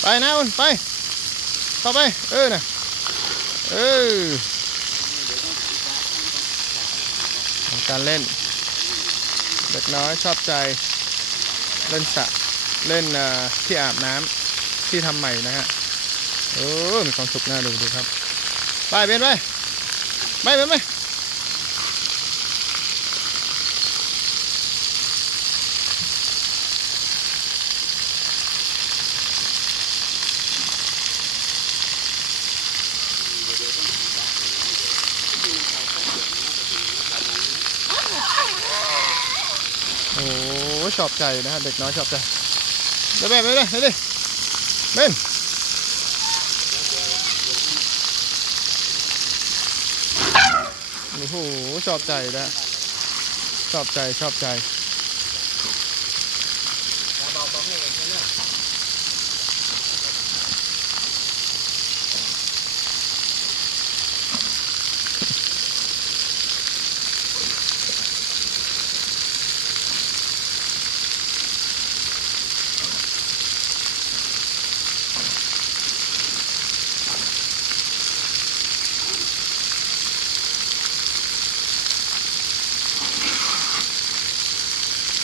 ไปนะอุ่นไปเข้าไป เออนะเออการเล่น เด็กน้อยชอบใจ เล่นสระเล่นที่อาบน้ำที่ทำใหม่นะฮะโอ้มีความสุขน่าดูดูครับ ไปเบนไปไปไปไป โอ้ชอบใจนะฮะเด็กน้อยชอบใจไปไปไปไปไปเลยเบนโอ้โหชอบใจนะชอบใจชอบใจ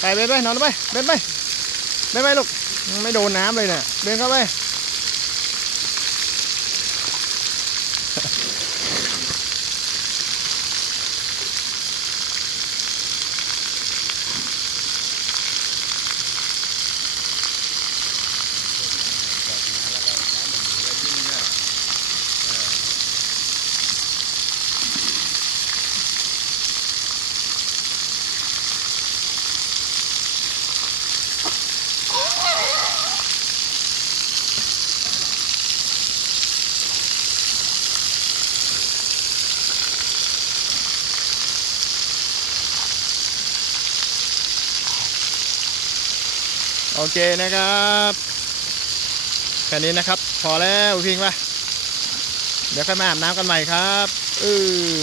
ไปเบนไปนอนไปเบนไปเบนไปลูกไม่โดนน้ำเลยเนี่ยเบนเข้าไป โอเคนะครับแค่นี้นะครับ พอแล้วพิงไปเดี๋ยวค่อยมาอาบน้ำกันใหม่ครับเออ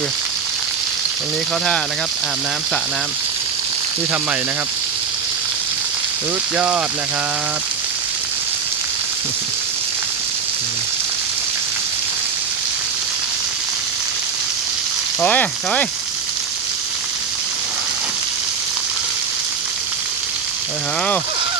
ตรงนี้เขาท่านะครับ อาบน้ำสระน้ำที่ทำใหม่นะครับสุดยอดนะครับถอยถอยเฮ้ยเอา